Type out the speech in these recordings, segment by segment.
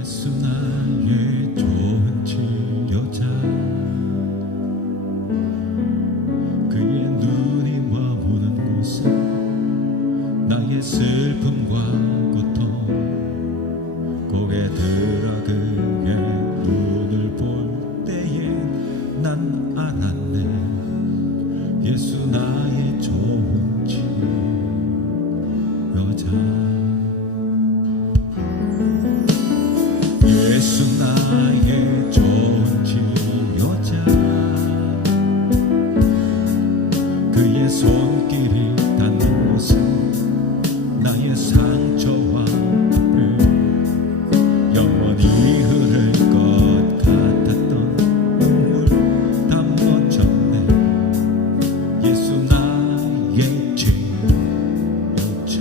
예수 나의 좋은 치료자 그의 눈이 머무는 곳은 나의 슬픔과 고통 고개 들어 그의 눈을 볼 때에 난 알았네 예수 나의 좋은 치료자 예수 나의 좋은 치료자 그의 손길이 닿는 곳은 나의 상처와 아픔 영원히 흐를 것 같았던 눈물 다 멈췄네 예수 나의 치료자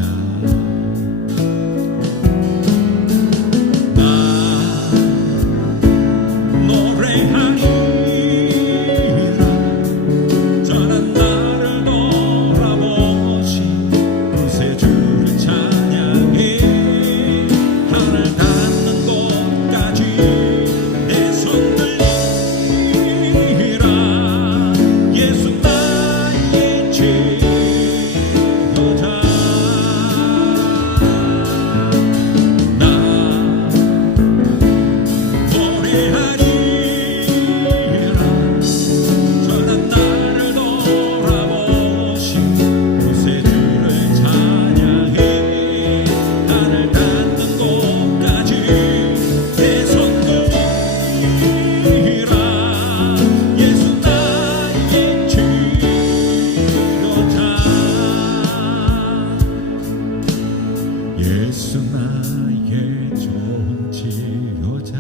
예수 나의 좋은 치료자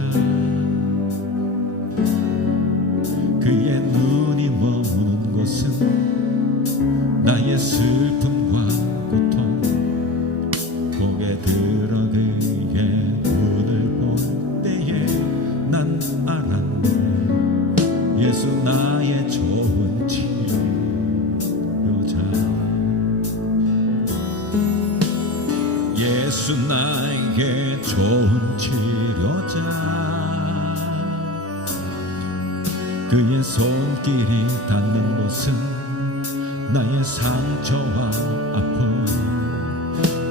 그의 눈이 머무는 곳은 나의 슬픔과 고통 고개 들어 그의 눈을 볼 때에 난 알았네 예수 나의 좋은 치료자 예수 나의 좋은 치료자 그의 손길이 닿는 곳은 나의 상처와 아픔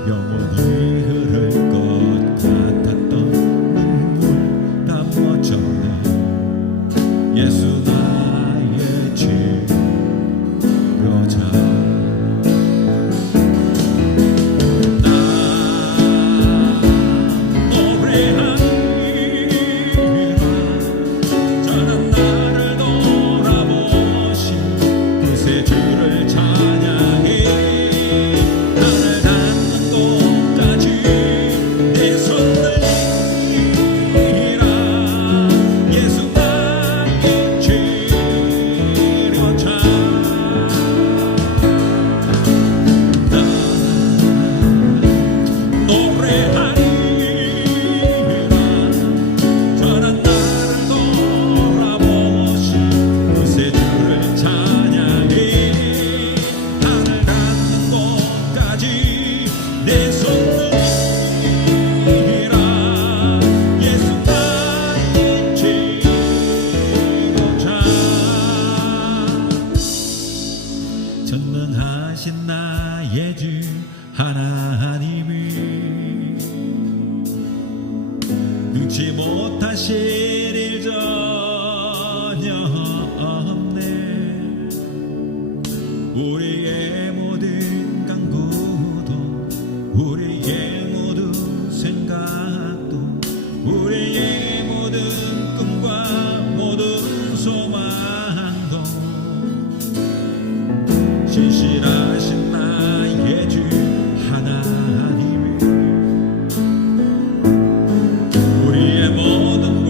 영원히 흐를 것 같았던 눈물 다 멈췄네 예수 나의 치료자 전능하신 나의 주 하나님이 능치 못하실 일 전혀 없네 우리의 모든 간구도 우리의 모든 생각도 우리의 모든 꿈과 모든 소망도 신실하신 나의 주 하나님이 우리의 모든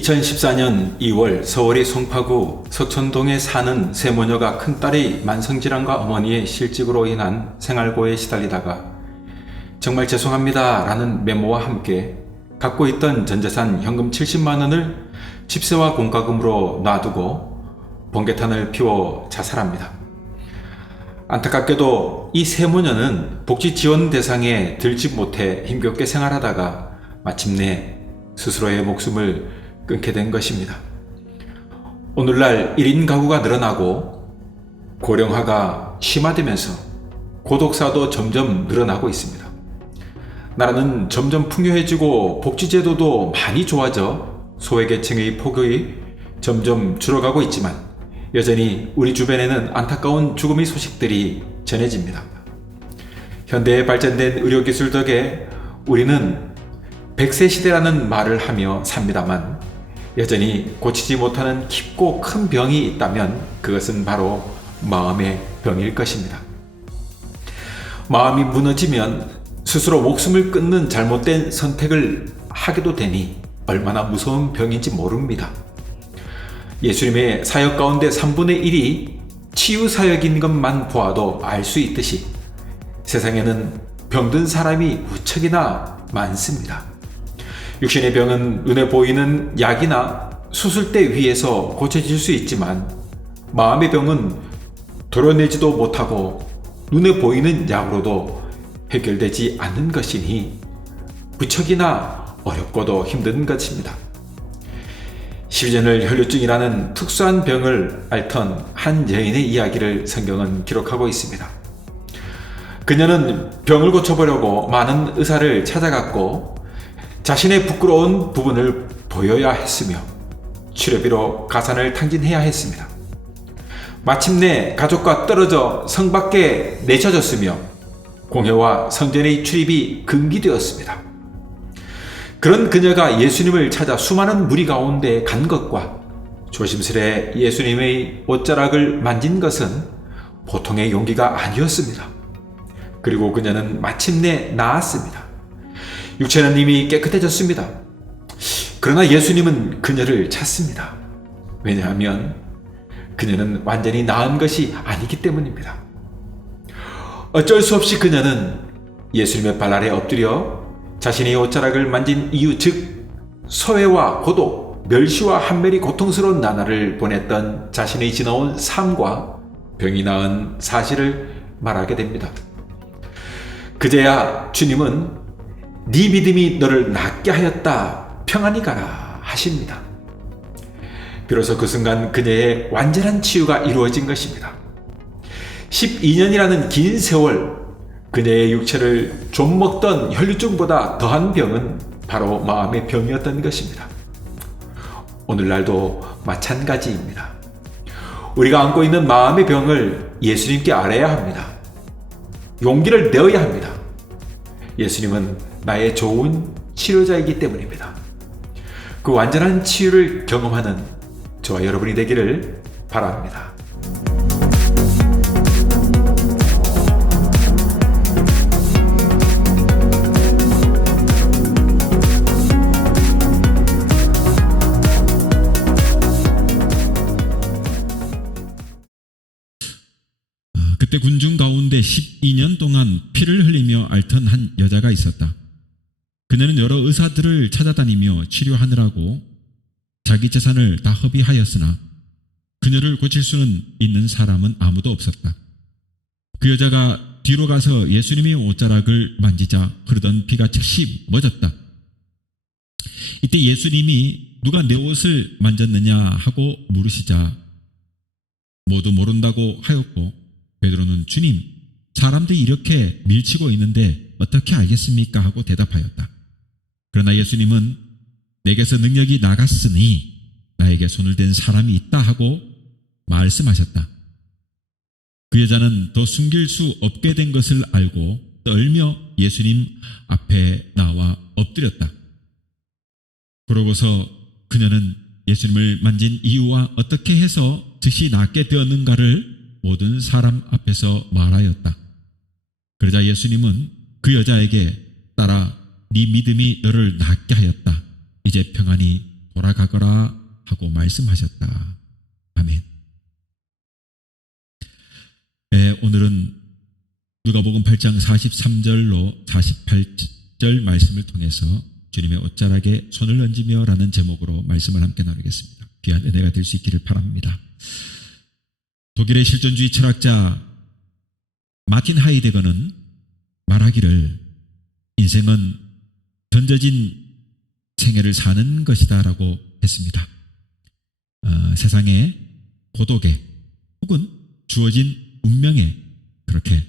2014년 2월 서울의 송파구 석촌동에 사는 세모녀가 큰딸이 만성질환과 어머니의 실직으로 인한 생활고에 시달리다가 정말 죄송합니다 라는 메모와 함께 갖고 있던 전재산 현금 70만 원을 집세와 공과금으로 놔두고 번개탄을 피워 자살합니다. 안타깝게도 이 세모녀는 복지지원 대상에 들지 못해 힘겹게 생활하다가 마침내 스스로의 목숨을 끊게 된 것입니다. 오늘날 1인 가구가 늘어나고 고령화가 심화되면서 고독사도 점점 늘어나고 있습니다. 나라는 점점 풍요해지고 복지제도도 많이 좋아져 소외계층의 폭이 점점 줄어가고 있지만 여전히 우리 주변에는 안타까운 죽음의 소식들이 전해집니다. 현대에 발전된 의료기술 덕에 우리는 100세 시대라는 말을 하며 삽니다만 여전히 고치지 못하는 깊고 큰 병이 있다면 그것은 바로 마음의 병일 것입니다. 마음이 무너지면 스스로 목숨을 끊는 잘못된 선택을 하게도 되니 얼마나 무서운 병인지 모릅니다. 예수님의 사역 가운데 3분의 1이 치유 사역인 것만 보아도 알 수 있듯이 세상에는 병든 사람이 무척이나 많습니다. 육신의 병은 눈에 보이는 약이나 수술대 위에서 고쳐질 수 있지만 마음의 병은 도려내지도 못하고 눈에 보이는 약으로도 해결되지 않는 것이니 무척이나 어렵고도 힘든 것입니다. 십이전을 혈류증이라는 특수한 병을 앓던 한 여인의 이야기를 성경은 기록하고 있습니다. 그녀는 병을 고쳐보려고 많은 의사를 찾아갔고 자신의 부끄러운 부분을 보여야 했으며 치료비로 가산을 탕진해야 했습니다. 마침내 가족과 떨어져 성 밖에 내쳐졌으며 공회와 성전의 출입이 금기되었습니다. 그런 그녀가 예수님을 찾아 수많은 무리 가운데 간 것과 조심스레 예수님의 옷자락을 만진 것은 보통의 용기가 아니었습니다. 그리고 그녀는 마침내 나았습니다. 육체는 이미 깨끗해졌습니다. 그러나 예수님은 그녀를 찾습니다. 왜냐하면 그녀는 완전히 나은 것이 아니기 때문입니다. 어쩔 수 없이 그녀는 예수님의 발 아래 엎드려 자신의 옷자락을 만진 이유, 즉 소외와 고독, 멸시와 한멸이 고통스러운 나날을 보냈던 자신의 지나온 삶과 병이 나은 사실을 말하게 됩니다. 그제야 주님은 네 믿음이 너를 낫게 하였다, 평안히 가라 하십니다. 비로소 그 순간 그녀의 완전한 치유가 이루어진 것입니다. 12년이라는 긴 세월 그녀의 육체를 좀먹던 혈류증보다 더한 병은 바로 마음의 병이었던 것입니다. 오늘날도 마찬가지입니다. 우리가 안고 있는 마음의 병을 예수님께 알아야 합니다. 용기를 내어야 합니다. 예수님은 나의 좋은 치료자이기 때문입니다. 그 완전한 치유를 경험하는 저와 여러분이 되기를 바랍니다. 그때 군중 가운데 12년 동안 피를 흘리며 앓던 한 여자가 있었다. 그녀는 여러 의사들을 찾아다니며 치료하느라고 자기 재산을 다 허비하였으나 그녀를 고칠 수는 있는 사람은 아무도 없었다. 그 여자가 뒤로 가서 예수님의 옷자락을 만지자 흐르던 피가 즉시 멎었다. 이때 예수님이 누가 내 옷을 만졌느냐 하고 물으시자 모두 모른다고 하였고 베드로는 주님, 사람들이 이렇게 밀치고 있는데 어떻게 알겠습니까? 하고 대답하였다. 그러나 예수님은 내게서 능력이 나갔으니 나에게 손을 댄 사람이 있다 하고 말씀하셨다. 그 여자는 더 숨길 수 없게 된 것을 알고 떨며 예수님 앞에 나와 엎드렸다. 그러고서 그녀는 예수님을 만진 이유와 어떻게 해서 즉시 낫게 되었는가를 모든 사람 앞에서 말하였다. 그러자 예수님은 그 여자에게 딸아, 네 믿음이 너를 낫게 하였다. 이제 평안히 돌아가 돌아가거라 하고 말씀하셨다. 아멘. 오늘은 누가복음 8장 43절로 48절 말씀을 통해서 주님의 옷자락에 손을 얹으며 라는 제목으로 말씀을 함께 나누겠습니다. 귀한 은혜가 될 수 있기를 바랍니다. 독일의 실존주의 철학자 마틴 하이데거는 말하기를 인생은 던져진 생애를 사는 것이다 라고 했습니다. 세상의 고독에 혹은 주어진 운명에 그렇게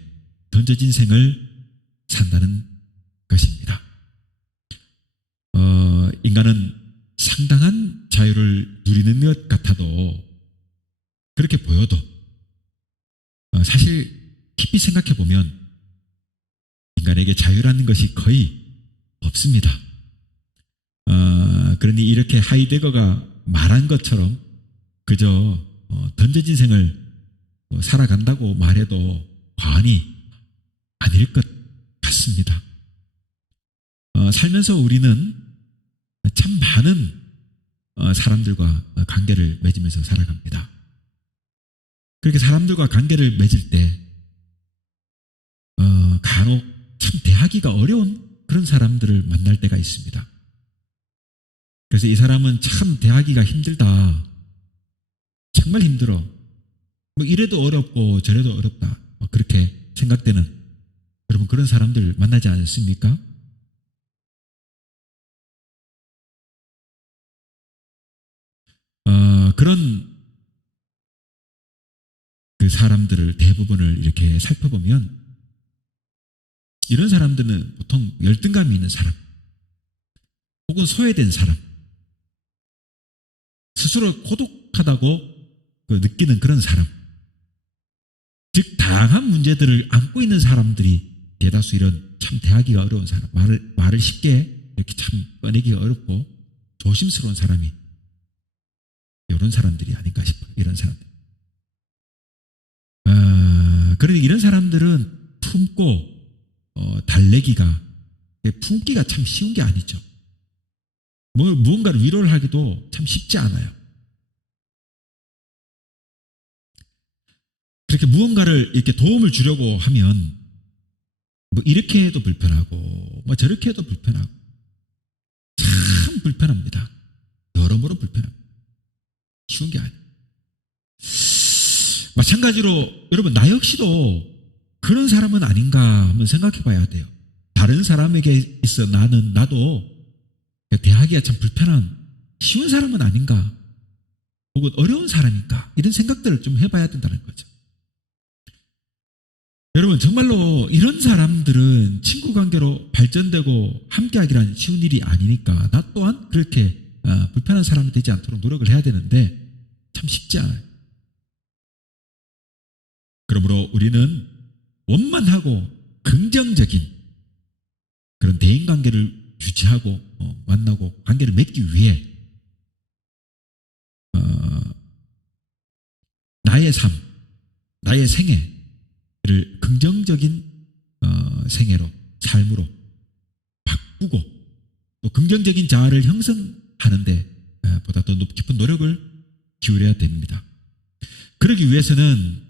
던져진 생을 산다는 것입니다. 인간은 상당한 자유를 누리는 것 같아도 그렇게 보여도 사실 깊이 생각해 보면 인간에게 자유라는 것이 거의 없습니다. 그러니 이렇게 하이데거가 말한 것처럼 그저 던져진 생을 살아간다고 말해도 과언이 아닐 것 같습니다. 살면서 우리는 참 많은 사람들과 관계를 맺으면서 살아갑니다. 그렇게 사람들과 관계를 맺을 때 간혹 참 대하기가 어려운 그런 사람들을 만날 때가 있습니다. 그래서 이 사람은 참 대하기가 힘들다. 정말 힘들어. 뭐 이래도 어렵고 저래도 어렵다. 그렇게 생각되는 여러분 그런 사람들 만나지 않습니까? 그런 그 사람들을 대부분을 이렇게 살펴보면 이런 사람들은 보통 열등감이 있는 사람 혹은 소외된 사람 스스로 고독하다고 느끼는 그런 사람 즉 다양한 문제들을 안고 있는 사람들이 대다수 이런 참 대하기가 어려운 사람 말을 쉽게 이렇게 참 꺼내기가 어렵고 조심스러운 사람이 이런 사람들이 아닌가 싶어요. 이런 사람들. 그런데 이런 사람들은 품고 달래기가 품기가 참 쉬운 게 아니죠. 무언가를 위로를 하기도 참 쉽지 않아요. 그렇게 무언가를 이렇게 도움을 주려고 하면 뭐 이렇게 해도 불편하고 뭐 저렇게 해도 불편하고 참 불편합니다. 여러모로 불편합니다. 쉬운 게 아니에요. 마찬가지로 여러분 나 역시도 그런 사람은 아닌가 한번 생각해 봐야 돼요. 다른 사람에게 있어 나도 대하기가 참 불편한 쉬운 사람은 아닌가 혹은 어려운 사람인가 이런 생각들을 좀 해봐야 된다는 거죠. 여러분 정말로 이런 사람들은 친구관계로 발전되고 함께하기란 쉬운 일이 아니니까 나 또한 그렇게 불편한 사람이 되지 않도록 노력을 해야 되는데 참 쉽지 않아요. 그러므로 우리는 원만하고 긍정적인 그런 대인관계를 유지하고 만나고 관계를 맺기 위해 나의 삶, 나의 생애를 긍정적인 생애로 삶으로 바꾸고 또 긍정적인 자아를 형성하는 데 보다 더 깊은 노력을 기울여야 됩니다. 그러기 위해서는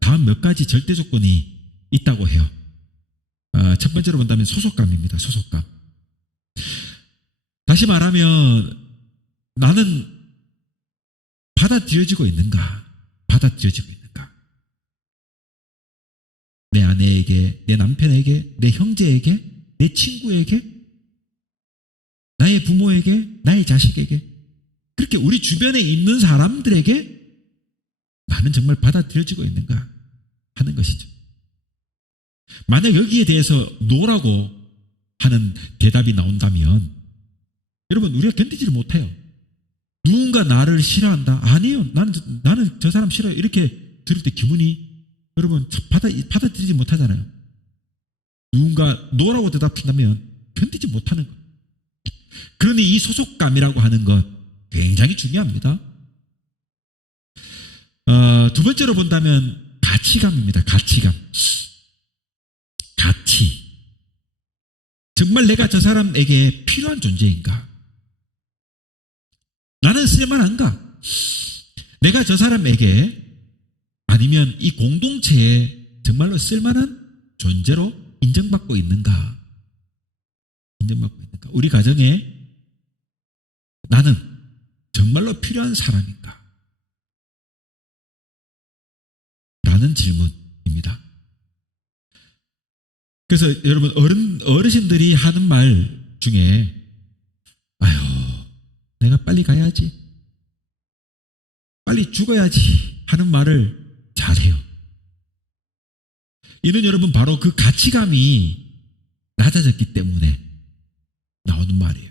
다음 몇 가지 절대 조건이 있다고 해요. 첫 번째로 본다면 소속감입니다. 소속감. 다시 말하면 나는 받아들여지고 있는가? 받아들여지고 있는가? 내 아내에게, 내 남편에게, 내 형제에게, 내 친구에게, 나의 부모에게, 나의 자식에게 그렇게 우리 주변에 있는 사람들에게 나는 정말 받아들여지고 있는가 하는 것이죠. 만약 여기에 대해서 노라고 하는 대답이 나온다면 여러분 우리가 견디지를 못해요. 누군가 나를 싫어한다? 아니에요. 나는 저 사람 싫어요. 이렇게 들을 때 기분이 여러분 받아들이지 못하잖아요. 누군가 노라고 대답한다면 견디지 못하는 거예요. 그러니 이 소속감이라고 하는 것 굉장히 중요합니다. 두 번째로 본다면 가치감입니다. 가치감. 가치. 정말 내가 저 사람에게 필요한 존재인가? 나는 쓸만한가? 내가 저 사람에게 아니면 이 공동체에 정말로 쓸만한 존재로 인정받고 있는가? 인정받고 있는가? 우리 가정에 나는 정말로 필요한 사람인가? 라는 질문입니다. 그래서 여러분 어르신들이 하는 말 중에 아유 내가 빨리 가야지 빨리 죽어야지 하는 말을 잘해요. 이는 여러분 바로 그 가치감이 낮아졌기 때문에 나오는 말이에요.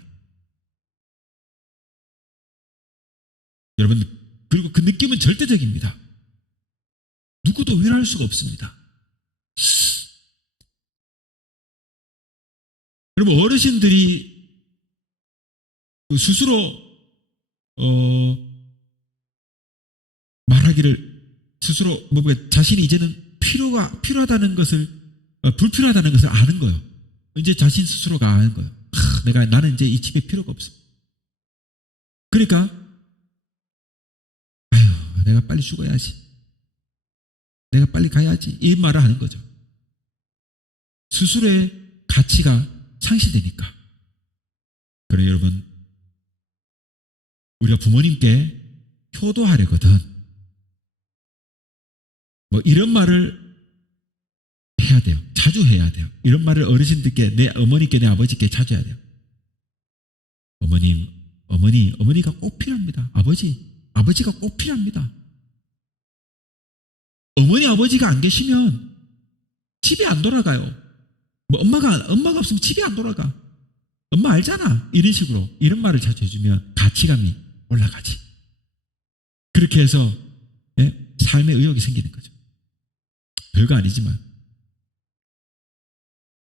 여러분 그리고 그 느낌은 절대적입니다. 누구도 회할 수가 없습니다. 여러분 어르신들이 스스로 말하기를 스스로 자신이 이제는 필요하다는 것을 불필요하다는 것을 아는 거예요. 이제 자신 스스로가 아는 거예요. 나는 이제 이 집에 필요가 없어. 그러니까 아유 내가 빨리 죽어야지. 내가 빨리 가야지. 이 말을 하는 거죠. 스스로의 가치가 상실되니까. 그래 여러분 우리가 부모님께 효도하려거든 이런 말을 해야 돼요. 자주 해야 돼요. 이런 말을 어르신들께 내 어머니께 내 아버지께 자주 해야 돼요. 어머니가 꼭 필요합니다. 아버지가 꼭 필요합니다. 어머니 아버지가 안 계시면 집이 안 돌아가요. 엄마가 없으면 집이 안 돌아가. 엄마 알잖아. 이런 식으로 이런 말을 자주 해주면 가치감이 올라가지. 그렇게 해서 삶의 의욕이 생기는 거죠. 별거 아니지만.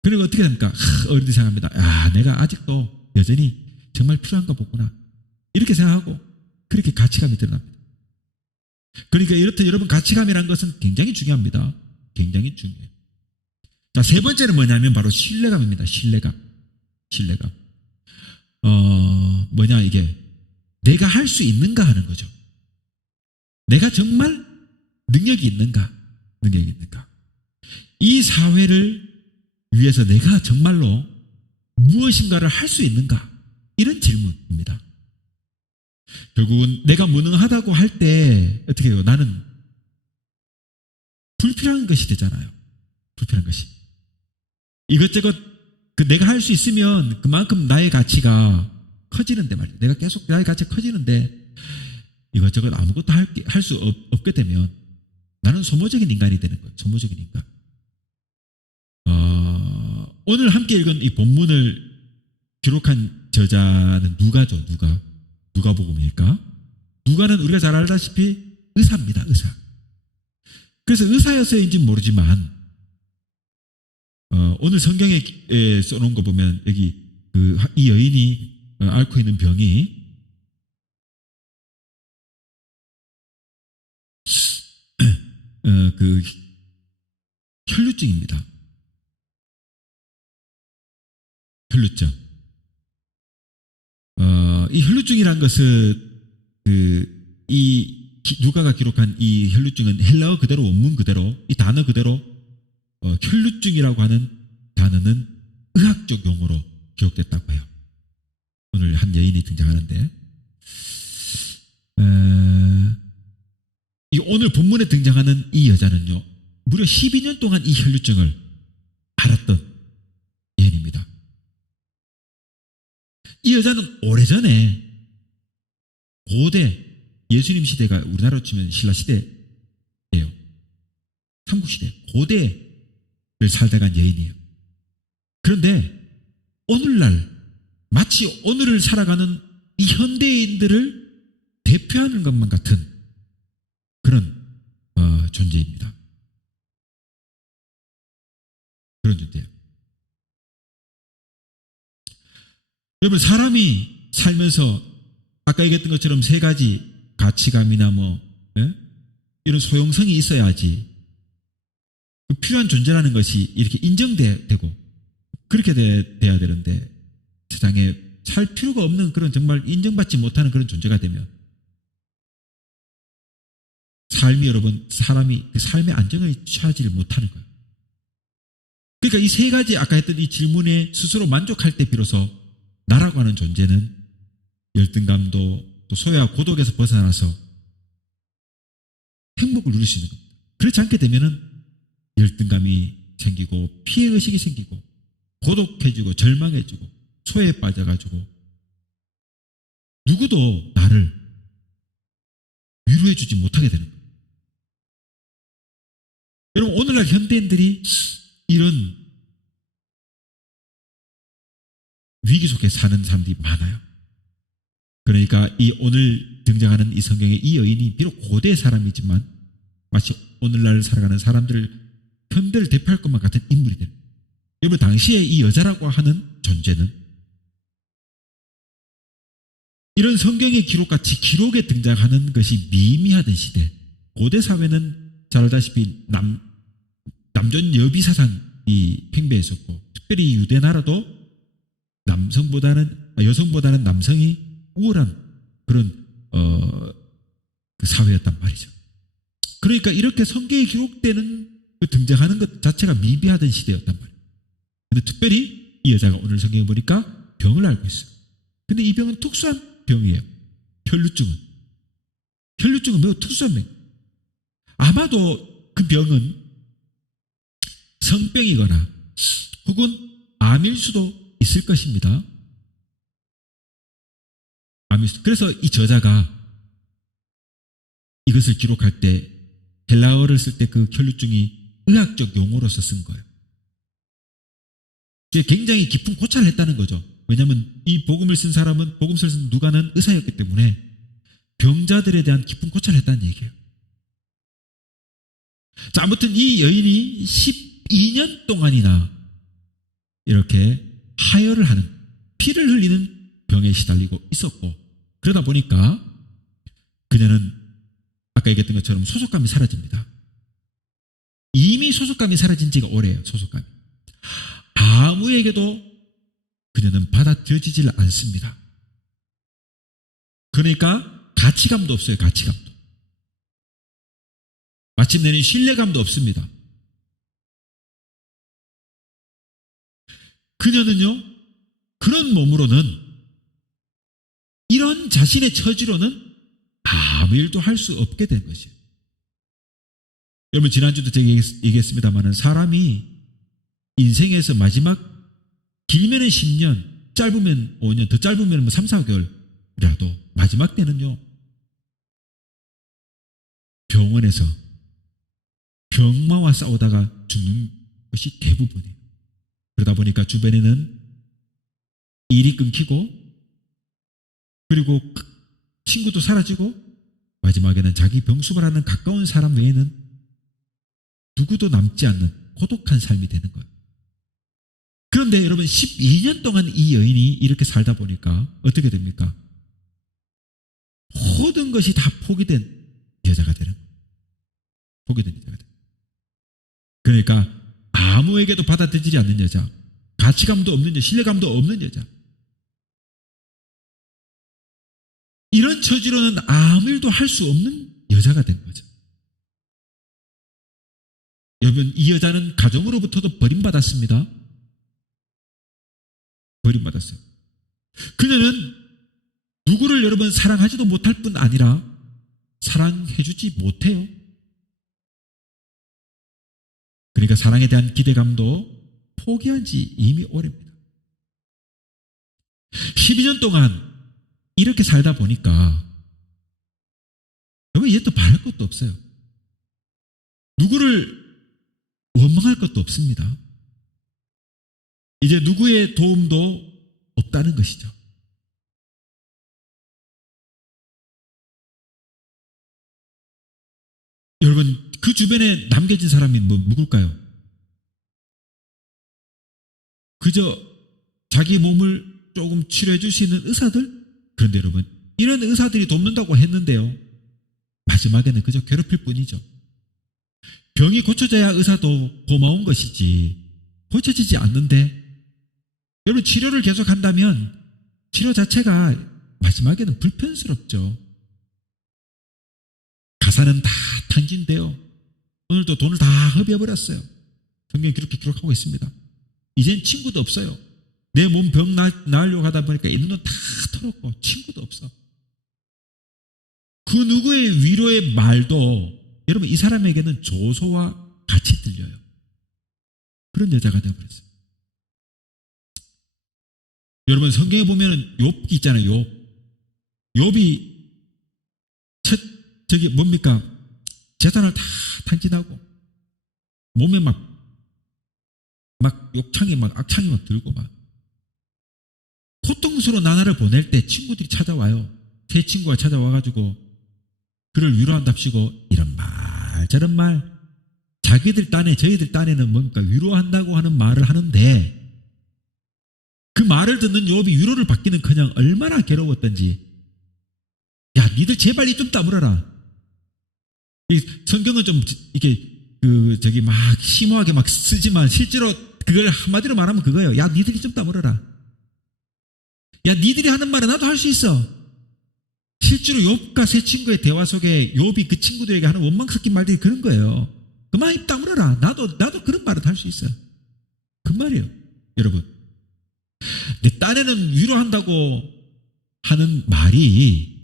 그리고 어떻게 됩니까? 어른들이 생각합니다. 내가 아직도 여전히 정말 필요한가 보구나. 이렇게 생각하고 그렇게 가치감이 드러납니다. 그러니까 이렇듯 여러분 가치감이라는 것은 굉장히 중요합니다. 굉장히 중요해요. 자, 세 번째는 뭐냐면 바로 신뢰감입니다. 신뢰감. 이게 내가 할 수 있는가 하는 거죠. 내가 정말 능력이 있는가? 이 사회를 위해서 내가 정말로 무엇인가를 할 수 있는가? 이런 질문입니다. 결국은 내가 무능하다고 할 때 어떻게 해요? 나는 불필요한 것이 되잖아요. 불필요한 것이. 이것저것 내가 할 수 있으면 그만큼 나의 가치가 커지는데 말이에요. 내가 계속 나의 가치가 커지는데 이것저것 아무것도 할 수 없게 되면 나는 소모적인 인간이 되는 거예요. 소모적인 인간. 오늘 함께 읽은 이 본문을 기록한 저자는 누가죠? 누가복음일까? 누가는 우리가 잘 알다시피 의사입니다. 의사. 그래서 의사여서인지 모르지만 오늘 성경에 써놓은 거 보면 여기 이 여인이 앓고 있는 병이 혈루증입니다. 혈루증. 이 혈루증이란 것은 누가가 기록한 이 혈루증은 헬라어 그대로 원문 그대로 이 단어 그대로 혈루증이라고 하는 단어는 의학적 용어로 기록됐다고 해요. 오늘 한 여인이 등장하는데 오늘 본문에 등장하는 이 여자는요 무려 12년 동안 이 혈루증을 앓았던 여인입니다. 이 여자는 오래전에 고대 예수님 시대가 우리나라로 치면 신라 시대예요. 삼국시대 고대를 살다 간 여인이에요. 그런데 오늘날 마치 오늘을 살아가는 이 현대인들을 대표하는 것만 같은 그런 존재입니다. 그런 존재예요. 여러분 사람이 살면서 아까 얘기했던 것처럼 세 가지 가치감이나 이런 소용성이 있어야지 필요한 존재라는 것이 이렇게 인정되고 그렇게 돼야 되는데 세상에 살 필요가 없는 그런 정말 인정받지 못하는 그런 존재가 되면 삶이 여러분 사람이 그 삶의 안정을 취하지를 못하는 거예요. 그러니까 이 세 가지 아까 했던 이 질문에 스스로 만족할 때 비로소 나라고 하는 존재는 열등감도 또 소외와 고독에서 벗어나서 행복을 누릴 수 있는 겁니다. 그렇지 않게 되면은 열등감이 생기고 피해의식이 생기고 고독해지고 절망해지고 소외에 빠져가지고 누구도 나를 위로해주지 못하게 되는 거예요. 여러분 오늘날 현대인들이 이런 위기 속에 사는 사람들이 많아요. 그러니까 이 오늘 등장하는 이 성경의 이 여인이 비록 고대 사람이지만 마치 오늘날 살아가는 사람들을 현대를 대표할 것만 같은 인물이 됩니다. 여러분 당시에 이 여자라고 하는 존재는 이런 성경의 기록같이 기록에 등장하는 것이 미미하던 시대, 고대 사회는 잘 알다시피 남존 여비 사상이 팽배했었고 특별히 유대 나라도 여성보다는 남성이 우월한 그런 그 사회였단 말이죠. 그러니까 이렇게 성경에 기록되는 등장하는 것 자체가 미비하던 시대였단 말이에요. 근데 특별히 이 여자가 오늘 성경에 보니까 병을 앓고 있어요. 근데 이 병은 특수한 병이에요. 혈류증은 매우 특수한 병. 아마도 그 병은 성병이거나 혹은 암일 수도 있을 것입니다. 그래서 이 저자가 이것을 기록할 때 헬라어를 쓸 때 그 혈류증이 의학적 용어로서 쓴 거예요. 굉장히 깊은 고찰을 했다는 거죠. 왜냐하면 이 복음을 쓴 사람은 복음서를 쓴 누가는 의사였기 때문에 병자들에 대한 깊은 고찰을 했다는 얘기예요. 자, 아무튼 이 여인이 12년 동안이나 이렇게 하혈을 하는 피를 흘리는 병에 시달리고 있었고 그러다 보니까 그녀는 아까 얘기했던 것처럼 소속감이 사라집니다. 이미 소속감이 사라진 지가 오래예요. 소속감이. 아무에게도 그녀는 받아들여지질 않습니다. 그러니까 가치감도 없어요. 가치감도. 마침내는 신뢰감도 없습니다. 그녀는요, 그런 몸으로는 이런 자신의 처지로는 아무 일도 할 수 없게 된 것이에요. 여러분 지난주도 제가 얘기했습니다만 사람이 인생에서 마지막 길면은 10년, 짧으면 5년, 더 짧으면 3, 4개월이라도 마지막 때는요 병원에서 병마와 싸우다가 죽는 것이 대부분이에요. 그러다 보니까 주변에는 일이 끊기고 그리고 친구도 사라지고 마지막에는 자기 병수발하는 가까운 사람 외에는 누구도 남지 않는 고독한 삶이 되는 거예요. 그런데 여러분 12년 동안 이 여인이 이렇게 살다 보니까 어떻게 됩니까? 모든 것이 다 포기된 여자가 되는 거예요. 포기된 여자가 돼요. 그러니까 아무에게도 받아들이지 않는 여자, 가치감도 없는 여자, 신뢰감도 없는 여자. 이런 처지로는 아무 일도 할 수 없는 여자가 된 거죠. 여러분 이 여자는 가정으로부터도 버림받았습니다. 버림받았어요. 그녀는 누구를 여러분 사랑하지도 못할 뿐 아니라 사랑해주지 못해요. 그러니까 사랑에 대한 기대감도 포기한 지 이미 오래입니다. 12년 동안 이렇게 살다 보니까 여러분 이제 또 바랄 것도 없어요. 누구를 원망할 것도 없습니다. 이제 누구의 도움도 없다는 것이죠. 여러분 그 주변에 남겨진 사람이 누굴까요? 그저 자기 몸을 조금 치료해 줄 수 있는 의사들? 그런데 여러분 이런 의사들이 돕는다고 했는데요 마지막에는 그저 괴롭힐 뿐이죠. 병이 고쳐져야 의사도 고마운 것이지 고쳐지지 않는데 여러분 치료를 계속한다면 치료 자체가 마지막에는 불편스럽죠. 가사는 다 탕진돼요. 오늘도 돈을 다 허비해버렸어요. 성경에 그렇게 기록하고 있습니다. 이젠 친구도 없어요. 내 몸 병 나으려고 하다 보니까 있는 돈 다 털었고 친구도 없어. 그 누구의 위로의 말도 여러분 이 사람에게는 조소와 같이 들려요. 그런 여자가 되어버렸어요. 여러분 성경에 보면은 욥기 있잖아요. 욥이 저기 뭡니까? 재산을 다 탕진하고 몸에 막 욕창이 막 악창이 막 들고 막 고통스러운 나날을 보낼 때 친구들이 찾아와요. 새 친구가 찾아와가지고 그를 위로한답시고 이런 말 저런 말 자기들 딴에 저희들 딴에는 뭡니까? 위로한다고 하는 말을 하는데 그 말을 듣는 욥이 위로를 받기는커녕 얼마나 괴로웠던지 야 니들 제발 이 좀 다물어라. 이 성경은 좀 이렇게 저기 막 심오하게 막 쓰지만 실제로 그걸 한마디로 말하면 그거예요. 야 니들이 좀 다물어라. 야 니들이 하는 말은 나도 할 수 있어. 실제로 욥과 세 친구의 대화 속에 욥이 그 친구들에게 하는 원망 섞인 말들이 그런 거예요. 그만 입 다물어라. 나도 그런 말은 할 수 있어. 그 말이에요. 여러분 내 딴에는 위로한다고 하는 말이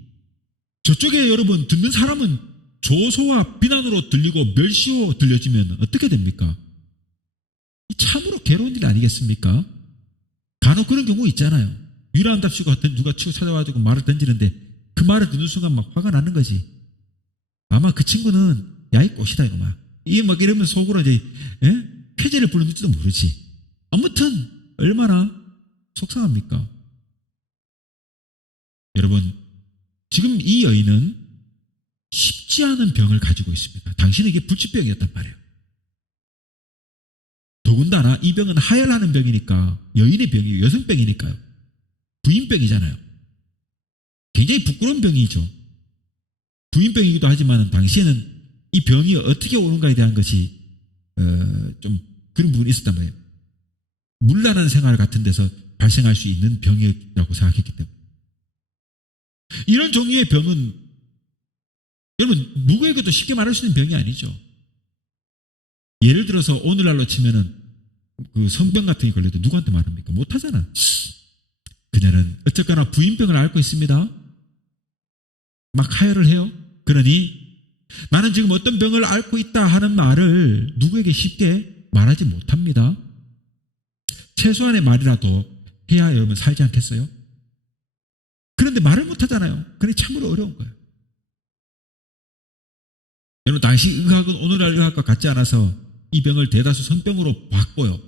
저쪽에 여러분 듣는 사람은 조소와 비난으로 들리고 멸시로 들려지면 어떻게 됩니까? 참으로 괴로운 일 아니겠습니까? 간혹 그런 경우 있잖아요. 위로한답시고 누가 치고 찾아와가지고 말을 던지는데 그 말을 듣는 순간 막 화가 나는 거지. 아마 그 친구는 야 이 꽃이다 이놈아. 막 이러면 속으로 이제 쾌재를 부르는지도 모르지. 아무튼 얼마나 속상합니까? 여러분 지금 이 여인은 쉽지 않은 병을 가지고 있습니다. 당신은 이게 불치병이었단 말이에요. 더군다나 이 병은 하혈하는 병이니까 여인의 병이에요. 여성병이니까요. 부인병이잖아요. 굉장히 부끄러운 병이죠. 부인병이기도 하지만 당시에는 이 병이 어떻게 오는가에 대한 것이 좀 그런 부분이 있었단 말이에요. 문란한 생활 같은 데서 발생할 수 있는 병이라고 생각했기 때문에 이런 종류의 병은 여러분 누구에게도 쉽게 말할 수 있는 병이 아니죠. 예를 들어서 오늘날로 치면은 그 성병 같은 게 걸려도 누구한테 말합니까? 못하잖아. 그녀는 어쨌거나 부인병을 앓고 있습니다. 막 하혈을 해요. 그러니 나는 지금 어떤 병을 앓고 있다 하는 말을 누구에게 쉽게 말하지 못합니다. 최소한의 말이라도 해야 여러분 살지 않겠어요? 그런데 말을 못하잖아요. 그러니 참으로 어려운 거예요. 여러분 당시 의학은 오늘날 의학과 같지 않아서 이 병을 대다수 성병으로 봤고요.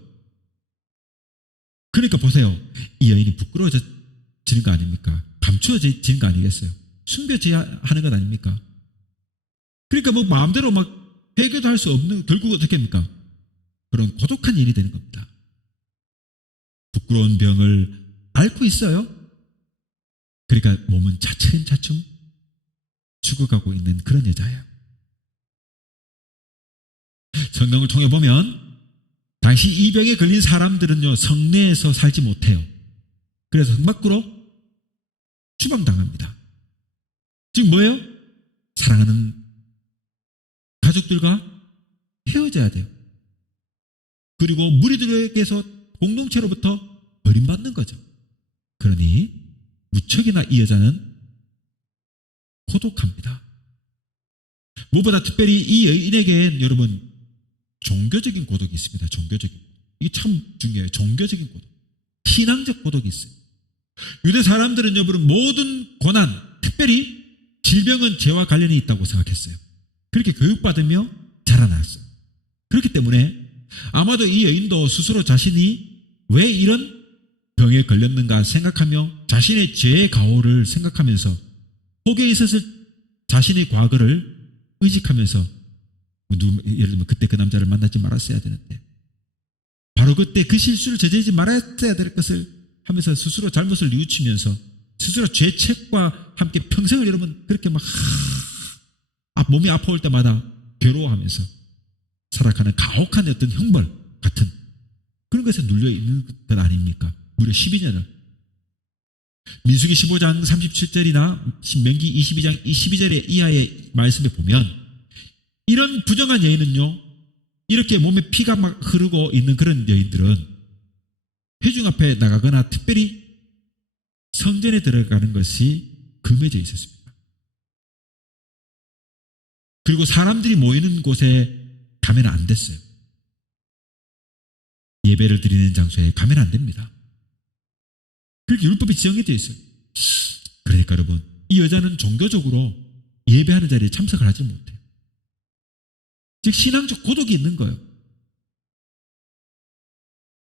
그러니까 보세요. 이 여인이 부끄러워지는 거 아닙니까? 감추어지는 거 아니겠어야 숨겨져야 하는 것 아닙니까? 그러니까 뭐 마음대로 막 해결도 할 수 없는 결국 어떻게 합니까? 그런 고독한 일이 되는 겁니다. 부끄러운 병을 앓고 있어요. 그러니까 몸은 차츰차츰 죽어가고 있는 그런 여자예요. 성경을 통해 보면 당시 이 병에 걸린 사람들은요 성내에서 살지 못해요. 그래서 성 밖으로 추방당합니다. 지금 뭐예요? 사랑하는 가족들과 헤어져야 돼요. 그리고 무리들에게서 공동체로부터 버림받는 거죠. 그러니 무척이나 이 여자는 고독합니다. 무엇보다 특별히 이 여인에겐 여러분 종교적인 고독이 있습니다. 종교적인. 이게 참 중요해요. 종교적인 고독. 신앙적 고독이 있어요. 유대 사람들은 여러분 모든 고난, 특별히 질병은 죄와 관련이 있다고 생각했어요. 그렇게 교육받으며 자라났어요. 그렇기 때문에 아마도 이 여인도 스스로 자신이 왜 이런 병에 걸렸는가 생각하며 자신의 죄의 가오를 생각하면서 혹에 있었을 자신의 과거를 의식하면서 예를 들면 그때 그 남자를 만나지 말았어야 되는데 바로 그때 그 실수를 저지르지 말았어야 될 것을 하면서 스스로 잘못을 뉘우치면서 스스로 죄책과 함께 평생을 여러분 그렇게 막 몸이 아파올 때마다 괴로워하면서 살아가는 가혹한 어떤 형벌 같은 그런 것에 눌려 있는 것 아닙니까? 무려 12년을 민수기 15장 37절이나 신명기 22장 22절의 이하의 말씀에 보면 이런 부정한 여인은요, 이렇게 몸에 피가 막 흐르고 있는 그런 여인들은 회중 앞에 나가거나 특별히 성전에 들어가는 것이 금해져 있었습니다. 그리고 사람들이 모이는 곳에 가면 안 됐어요. 예배를 드리는 장소에 가면 안 됩니다. 그렇게 율법이 지정되어 있어요. 그러니까 여러분, 이 여자는 종교적으로 예배하는 자리에 참석을 하지 못해요. 즉 신앙적 고독이 있는 거예요.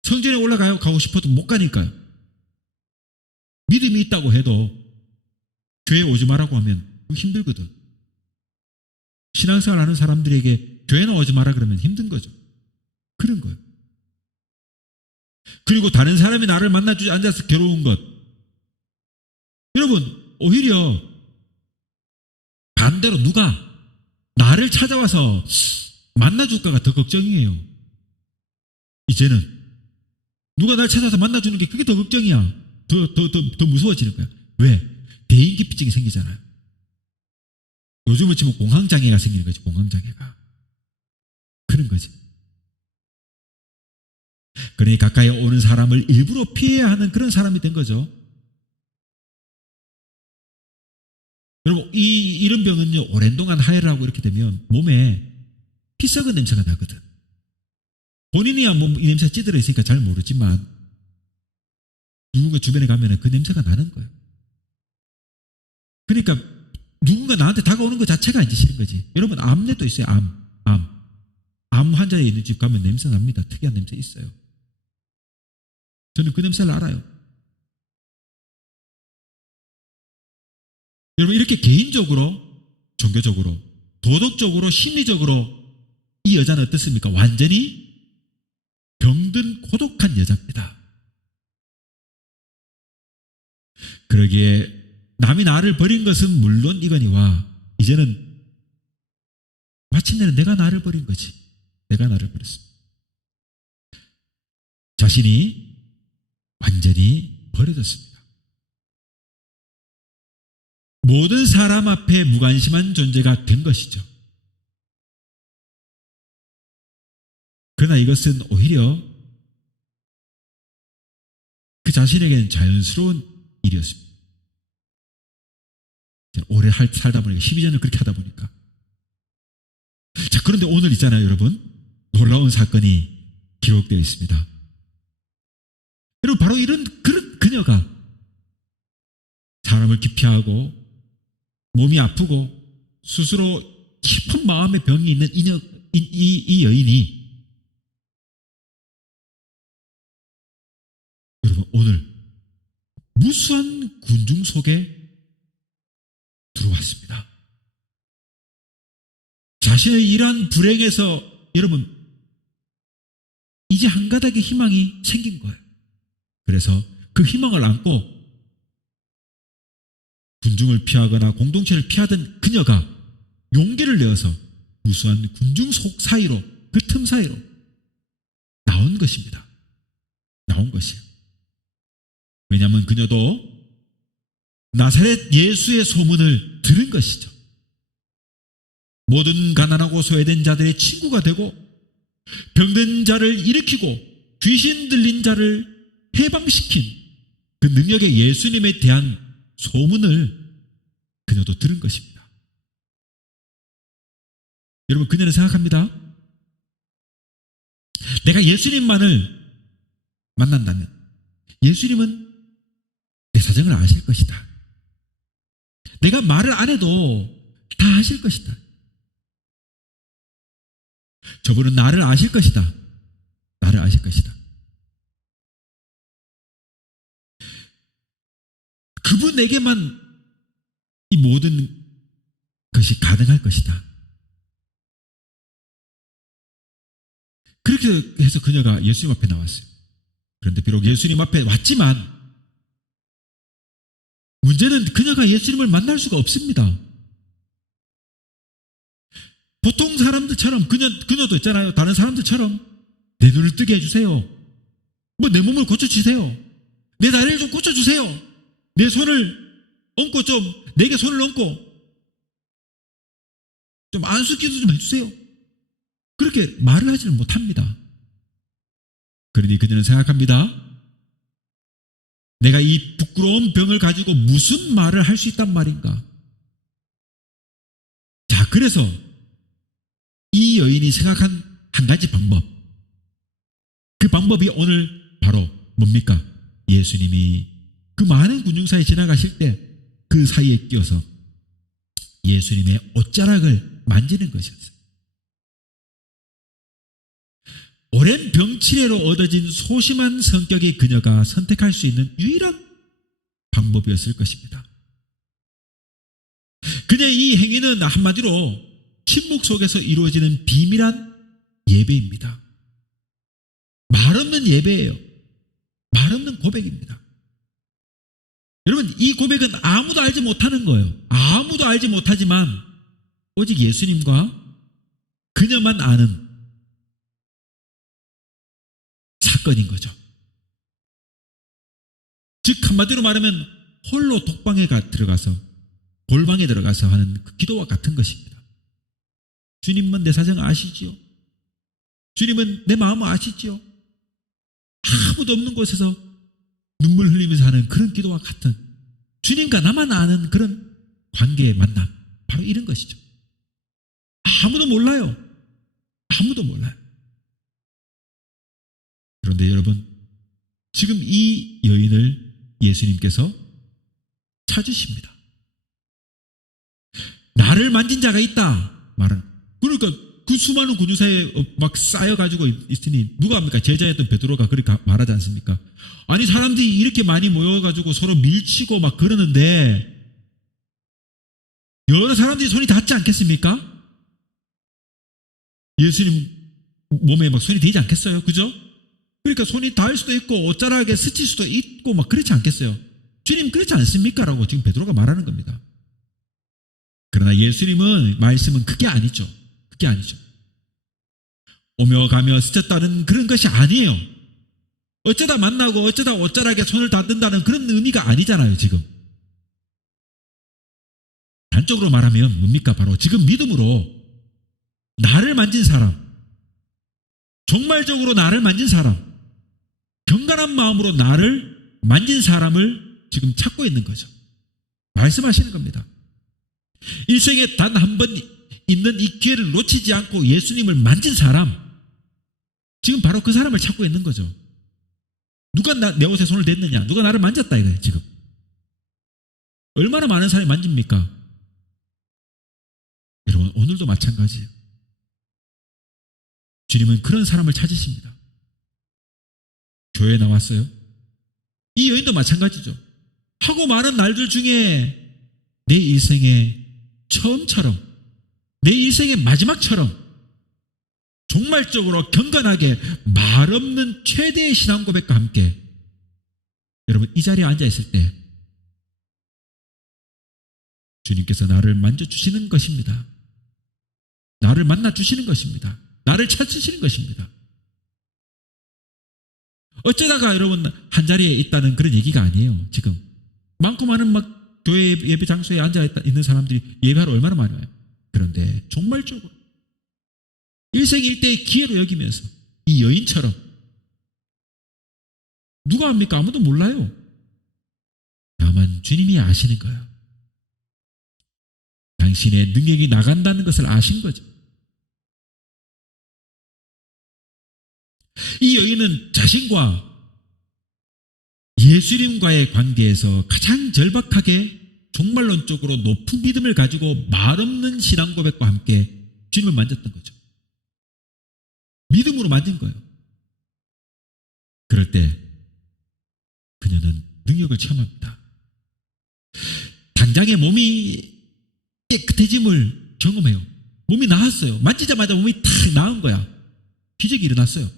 성전에 올라가요? 가고 싶어도 못 가니까요. 믿음이 있다고 해도 교회 오지 말라고 하면 힘들거든. 신앙생활 하는 사람들에게 교회는 오지 마라 그러면 힘든 거죠. 그런 거예요. 그리고 다른 사람이 나를 만나주지 앉아서 괴로운 것. 여러분, 오히려 반대로 누가 나를 찾아와서 만나줄까가 더 걱정이에요. 이제는 누가 날 찾아서 만나주는 게 그게 더 걱정이야. 더 무서워지는 거야. 왜? 대인기피증이 생기잖아요. 요즘은 지금 공황장애가 생기는 거지. 공황장애가. 그런 거지. 그러니 가까이 오는 사람을 일부러 피해야 하는 그런 사람이 된 거죠. 여러분, 이런 병은요, 오랜 동안 하혈을 하고 이렇게 되면 몸에 피 썩은 냄새가 나거든. 본인이야 이 냄새가 찌들어 있으니까 잘 모르지만 누군가 주변에 가면 그 냄새가 나는 거예요. 그러니까 누군가 나한테 다가오는 것 자체가 이제 싫은 거지. 여러분, 암내도 있어요. 암 환자에 있는 집 가면 냄새 납니다. 특이한 냄새 있어요. 저는 그 냄새를 알아요. 여러분, 이렇게 개인적으로, 종교적으로, 도덕적으로, 심리적으로 이 여자는 어떻습니까? 완전히 병든 고독한 여자입니다. 그러기에 남이 나를 버린 것은 물론 이거니와 이제는 마침내는 내가 나를 버린 거지. 내가 나를 버렸습니다. 자신이 완전히 버려졌습니다. 모든 사람 앞에 무관심한 존재가 된 것이죠. 그러나 이것은 오히려 그 자신에게는 자연스러운 일이었습니다. 오래 살다 보니까 12년을 그렇게 하다 보니까. 자, 그런데 오늘 있잖아요, 여러분. 놀라운 사건이 기록되어 있습니다. 여러분, 바로 그런 그녀가 사람을 기피하고 몸이 아프고 스스로 깊은 마음의 병이 있는 이 여인이 여러분, 오늘 무수한 군중 속에 들어왔습니다. 자신의 이러한 불행에서 여러분 이제 한 가닥의 희망이 생긴 거예요. 그래서 그 희망을 안고 군중을 피하거나 공동체를 피하던 그녀가 용기를 내어서 무수한 군중 속 사이로, 그 틈 사이로 나온 것입니다. 나온 것이에요. 왜냐하면 그녀도 나사렛 예수의 소문을 들은 것이죠. 모든 가난하고 소외된 자들의 친구가 되고 병든 자를 일으키고 귀신 들린 자를 해방시킨 그 능력의 예수님에 대한 소문을 그녀도 들은 것입니다. 여러분, 그녀는 생각합니다. 내가 예수님만을 만난다면 예수님은 내 사정을 아실 것이다. 내가 말을 안 해도 다 아실 것이다. 저분은 나를 아실 것이다. 나를 아실 것이다. 그분에게만 이 모든 것이 가능할 것이다. 그렇게 해서 그녀가 예수님 앞에 나왔어요. 그런데 비록 예수님 앞에 왔지만 문제는 그녀가 예수님을 만날 수가 없습니다. 보통 사람들처럼 그녀도 있잖아요. 다른 사람들처럼 내 눈을 뜨게 해주세요. 뭐 내 몸을 고쳐주세요. 내 다리를 좀 고쳐주세요. 내 손을 얹고 좀 내게 손을 얹고 좀 안수기도 좀 해주세요. 그렇게 말을 하지는 못합니다. 그러니 그녀는 생각합니다. 내가 이 부끄러운 병을 가지고 무슨 말을 할 수 있단 말인가? 자, 그래서 이 여인이 생각한 한 가지 방법. 그 방법이 오늘 바로 뭡니까? 예수님이 그 많은 군중 사이에 지나가실 때 그 사이에 끼어서 예수님의 옷자락을 만지는 것이었어요. 오랜 병치레로 얻어진 소심한 성격의 그녀가 선택할 수 있는 유일한 방법이었을 것입니다. 그녀의 이 행위는 한마디로 침묵 속에서 이루어지는 비밀한 예배입니다. 말없는 예배예요. 말없는 고백입니다. 여러분, 이 고백은 아무도 알지 못하는 거예요. 아무도 알지 못하지만 오직 예수님과 그녀만 아는 사건인 거죠. 즉 한마디로 말하면 홀로 독방에 들어가서 골방에 들어가서 하는 그 기도와 같은 것입니다. 주님은 내 사정 아시지요? 주님은 내 마음을 아시지요? 아무도 없는 곳에서 눈물 흘리면서 하는 그런 기도와 같은 주님과 나만 아는 그런 관계의 만남, 바로 이런 것이죠. 아무도 몰라요. 아무도 몰라요. 그런데 여러분, 지금 이 여인을 예수님께서 찾으십니다. 나를 만진 자가 있다 말은, 그러니까 그 수많은 군중 사이에 막 쌓여가지고 있으니 누가 합니까? 제자였던 베드로가 그렇게 말하지 않습니까? 아니, 사람들이 이렇게 많이 모여가지고 서로 밀치고 막 그러는데 여러 사람들이 손이 닿지 않겠습니까? 예수님 몸에 막 손이 되지 않겠어요? 그죠? 그러니까 손이 닿을 수도 있고 옷자락에 스칠 수도 있고 막 그렇지 않겠어요? 주님 그렇지 않습니까? 라고 지금 베드로가 말하는 겁니다. 그러나 예수님은 말씀은 그게 아니죠. 그게 아니죠. 오며 가며 스쳤다는 그런 것이 아니에요. 어쩌다 만나고 어쩌다 옷자락에 손을 닿는다는 그런 의미가 아니잖아요. 지금 단적으로 말하면 뭡니까? 바로 지금 믿음으로 나를 만진 사람, 종말적으로 나를 만진 사람, 경건한 마음으로 나를 만진 사람을 지금 찾고 있는 거죠. 말씀하시는 겁니다. 일생에 단 한 번 있는 이 기회를 놓치지 않고 예수님을 만진 사람, 지금 바로 그 사람을 찾고 있는 거죠. 누가 내 옷에 손을 댔느냐? 누가 나를 만졌다 이거예요. 지금 얼마나 많은 사람이 만집니까? 여러분, 오늘도 마찬가지예요. 주님은 그런 사람을 찾으십니다. 교회에 나왔어요. 이 여인도 마찬가지죠. 하고 많은 날들 중에 내 일생의 처음처럼, 내 일생의 마지막처럼 종말적으로 경건하게 말없는 최대의 신앙 고백과 함께 여러분 이 자리에 앉아 있을 때 주님께서 나를 만져주시는 것입니다. 나를 만나주시는 것입니다. 나를 찾으시는 것입니다. 어쩌다가 여러분 한 자리에 있다는 그런 얘기가 아니에요. 지금 많고 많은 막 교회 예배 장소에 앉아 있는 사람들이 예배하러 얼마나 많이 와요. 그런데 종말적으로 일생일대의 기회로 여기면서 이 여인처럼 누가 합니까? 아무도 몰라요. 다만 주님이 아시는 거예요. 당신의 능력이 나간다는 것을 아신 거죠. 이 여인은 자신과 예수님과의 관계에서 가장 절박하게 종말론적으로 높은 믿음을 가지고 말없는 신앙 고백과 함께 주님을 만졌던 거죠. 믿음으로 만진 거예요. 그럴 때 그녀는 능력을 체험합니다. 당장의 몸이 깨끗해짐을 경험해요. 몸이 나았어요. 만지자마자 몸이 탁 나은 거야. 기적이 일어났어요.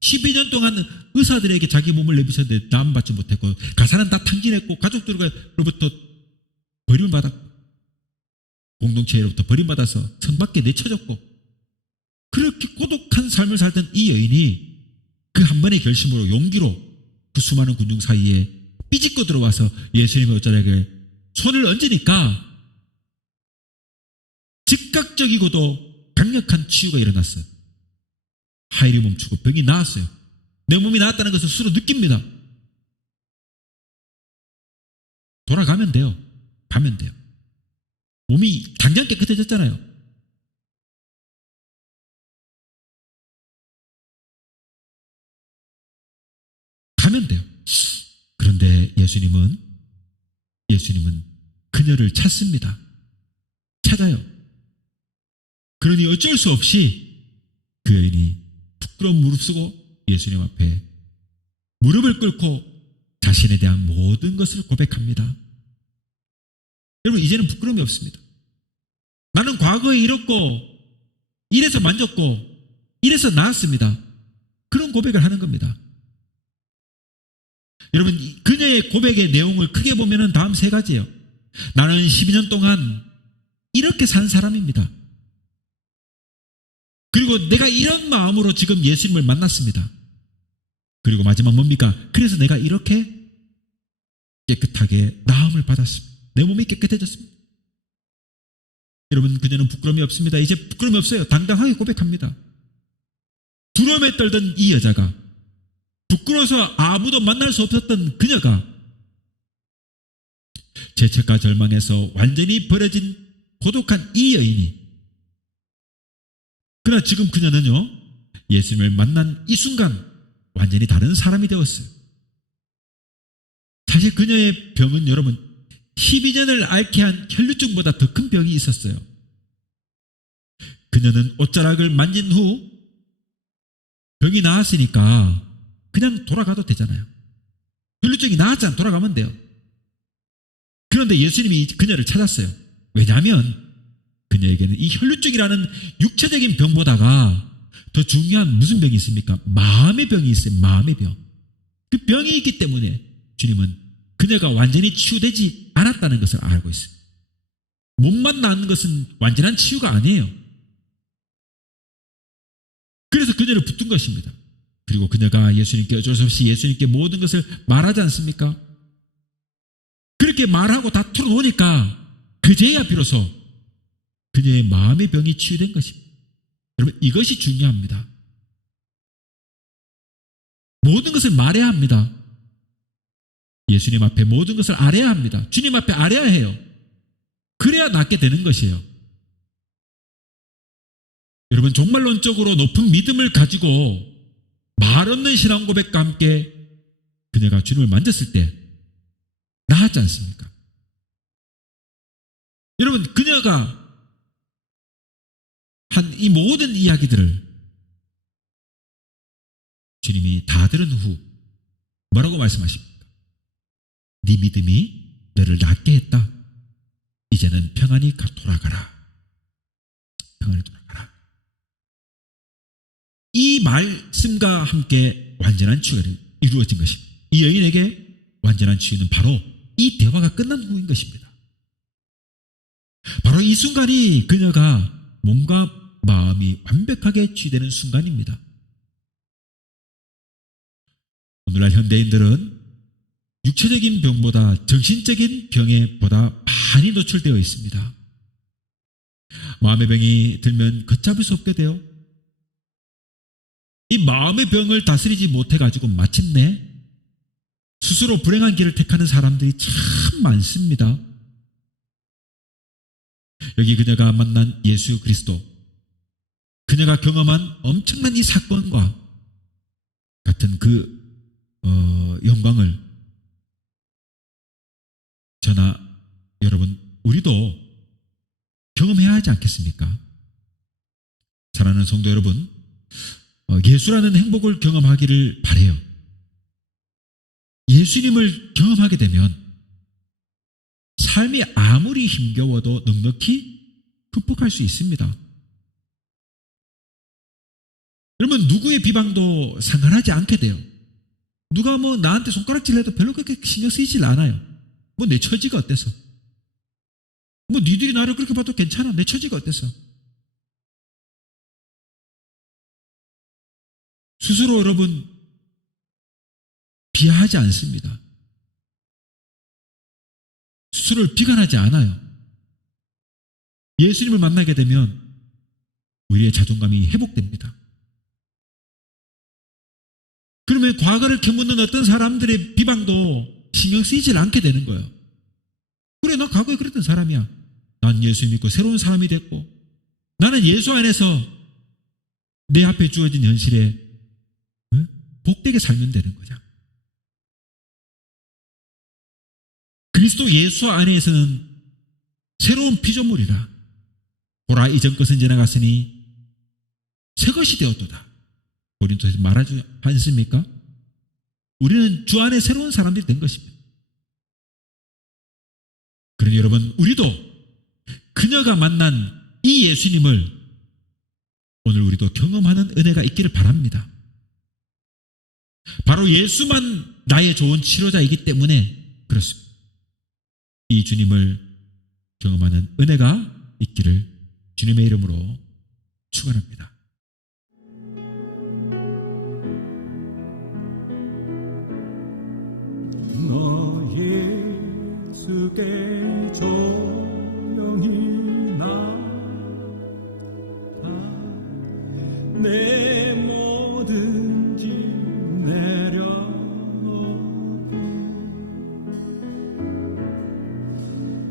12년 동안 의사들에게 자기 몸을 내비쳤는데 나음받지 못했고 가사는 다 탕진했고 가족들로부터 버림받았고 공동체로부터 버림받아서 성 밖에 내쳐졌고 그렇게 고독한 삶을 살던 이 여인이 그 한 번의 결심으로 용기로 그 수많은 군중 사이에 삐집고 들어와서 예수님의 옷자락에 손을 얹으니까 즉각적이고도 강력한 치유가 일어났어요. 하혈이 멈추고 병이 나았어요. 내 몸이 나았다는 것을 스스로 느낍니다. 돌아가면 돼요. 가면 돼요. 몸이 당장 깨끗해졌잖아요. 가면 돼요. 그런데 예수님은 그녀를 찾습니다. 찾아요. 그러니 어쩔 수 없이 그 여인이 부끄러운 무릎 쓰고 예수님 앞에 무릎을 꿇고 자신에 대한 모든 것을 고백합니다. 여러분, 이제는 부끄러움이 없습니다. 나는 과거에 이렇고 이래서 만졌고 이래서 나았습니다. 그런 고백을 하는 겁니다. 여러분, 그녀의 고백의 내용을 크게 보면 다음 세 가지예요. 나는 12년 동안 이렇게 산 사람입니다. 그리고 내가 이런 마음으로 지금 예수님을 만났습니다. 그리고 마지막 뭡니까? 그래서 내가 이렇게 깨끗하게 나음을 받았습니다. 내 몸이 깨끗해졌습니다. 여러분, 그녀는 부끄러움이 없습니다. 이제 부끄러움이 없어요. 당당하게 고백합니다. 두려움에 떨던 이 여자가, 부끄러워서 아무도 만날 수 없었던 그녀가 죄책과 절망에서 완전히 버려진 고독한 이 여인이, 그러나 지금 그녀는요, 예수님을 만난 이 순간 완전히 다른 사람이 되었어요. 사실 그녀의 병은 여러분 12년을 앓게 한 혈류증보다 더 큰 병이 있었어요. 그녀는 옷자락을 만진 후 병이 나았으니까 그냥 돌아가도 되잖아요. 혈류증이 나았잖아요. 돌아가면 돼요. 그런데 예수님이 그녀를 찾았어요. 왜냐하면 그녀에게는 이 혈류증이라는 육체적인 병보다가 더 중요한 무슨 병이 있습니까? 마음의 병이 있어요. 마음의 병. 그 병이 있기 때문에 주님은 그녀가 완전히 치유되지 않았다는 것을 알고 있어요. 몸만 나은 것은 완전한 치유가 아니에요. 그래서 그녀를 붙든 것입니다. 그리고 그녀가 예수님께 어쩔 수 없이 예수님께 모든 것을 말하지 않습니까? 그렇게 말하고 다 털어놓으니까 그제야 비로소 그녀의 마음의 병이 치유된 것입니다. 여러분, 이것이 중요합니다. 모든 것을 말해야 합니다. 예수님 앞에 모든 것을 알아야 합니다. 주님 앞에 알아야 해요. 그래야 낫게 되는 것이에요. 여러분, 종말론적으로 높은 믿음을 가지고 말 없는 신앙 고백과 함께 그녀가 주님을 만졌을 때 나았지 않습니까? 여러분, 그녀가 한 이 모든 이야기들을 주님이 다 들은 후 뭐라고 말씀하십니까? 네 믿음이 너를 낫게 했다. 이제는 평안히 돌아가라. 평안히 돌아가라. 이 말씀과 함께 완전한 치유가 이루어진 것입니다. 이 여인에게 완전한 치유는 바로 이 대화가 끝난 후인 것입니다. 바로 이 순간이 그녀가 몸과 마음이 완벽하게 치유되는 순간입니다. 오늘날 현대인들은 육체적인 병보다 정신적인 병에 보다 많이 노출되어 있습니다. 마음의 병이 들면 걷잡을 수 없게 돼요. 이 마음의 병을 다스리지 못해가지고 마침내 스스로 불행한 길을 택하는 사람들이 참 많습니다. 여기 그녀가 만난 예수 그리스도, 그녀가 경험한 엄청난 이 사건과 같은 그 영광을 저나 여러분, 우리도 경험해야 하지 않겠습니까? 사랑하는 성도 여러분, 예수라는 행복을 경험하기를 바라요. 예수님을 경험하게 되면 삶이 아무리 힘겨워도 넉넉히 극복할 수 있습니다. 여러분, 누구의 비방도 상관하지 않게 돼요. 누가 나한테 손가락질해도 별로 그렇게 신경 쓰이질 않아요. 내 처지가 어때서? 니들이 나를 그렇게 봐도 괜찮아. 내 처지가 어때서? 스스로 여러분 비하하지 않습니다. 스스로를 비관하지 않아요. 예수님을 만나게 되면 우리의 자존감이 회복됩니다. 그러면 과거를 캐묻는 어떤 사람들의 비방도 신경 쓰이질 않게 되는 거예요. 그래, 나 과거에 그랬던 사람이야. 난 예수 믿고 새로운 사람이 됐고, 나는 예수 안에서 내 앞에 주어진 현실에 복되게 살면 되는 거죠. 그리스도 예수 안에서는 새로운 피조물이라. 보라, 이전 것은 지나갔으니 새 것이 되었도다. 고린도에서 말하지 않습니까? 우리는 주 안에 새로운 사람들이 된 것입니다. 그러니 여러분, 우리도 그녀가 만난 이 예수님을 오늘 우리도 경험하는 은혜가 있기를 바랍니다. 바로 예수만 나의 좋은 치료자이기 때문에 그렇습니다. 이 주님을 경험하는 은혜가 있기를 주님의 이름으로 축원합니다. 너 예수께 조용히 나가 내 모든 짐 내려놓고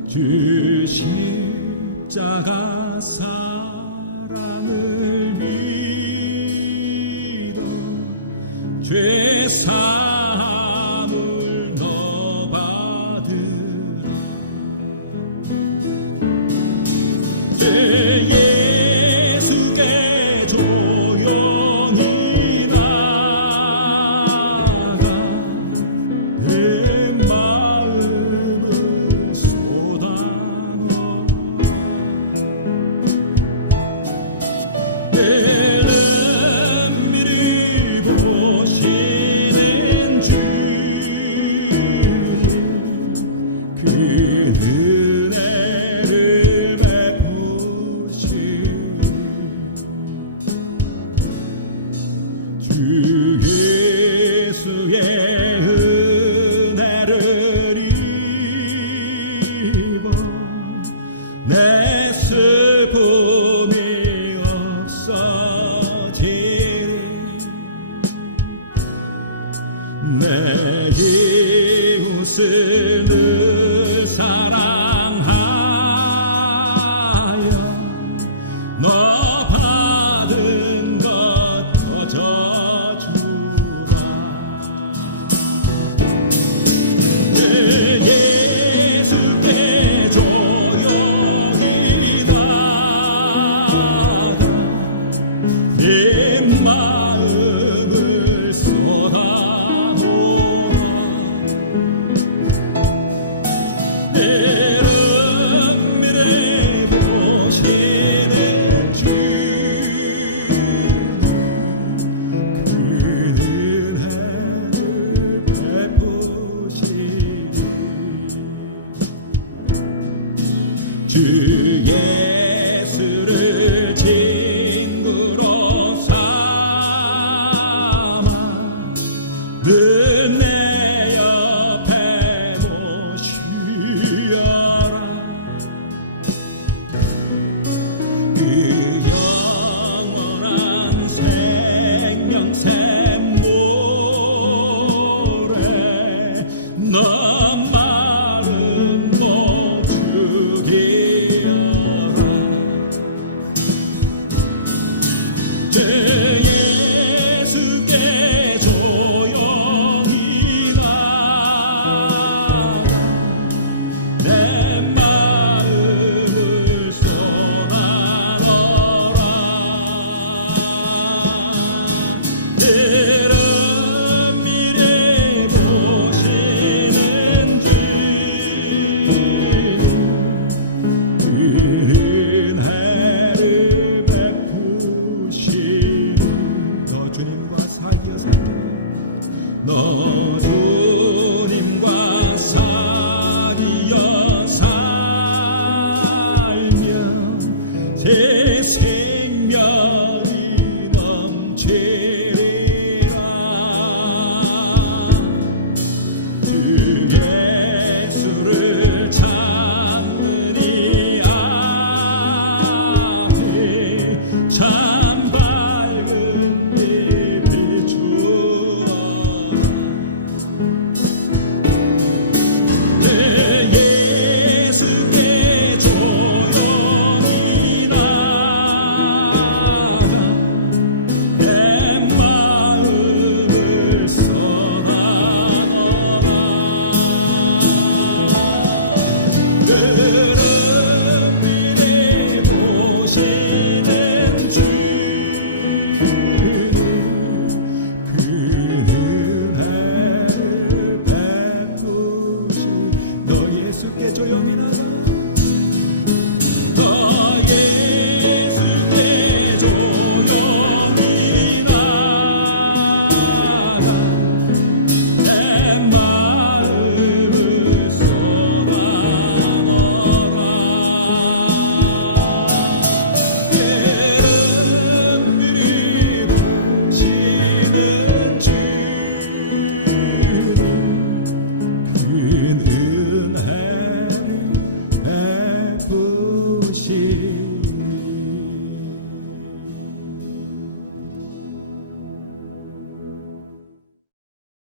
주 십자가 사랑을 믿어 죄 사함을 너 받으라. 내 예수께 조용히 나가 내 마음을 쏟아놓아 내는 미리 보시는 주 그 은혜를 베푸시니 주 예수의 은혜를 입어 내 슬픔이 없어지리 내 이웃을 늘 사랑하여 너 받은 것 거저주라. 내 예수께 조용히 나가 내 마음을 쏟아놓아 내는 미래 보시는 주 그 은혜를 베푸시니 주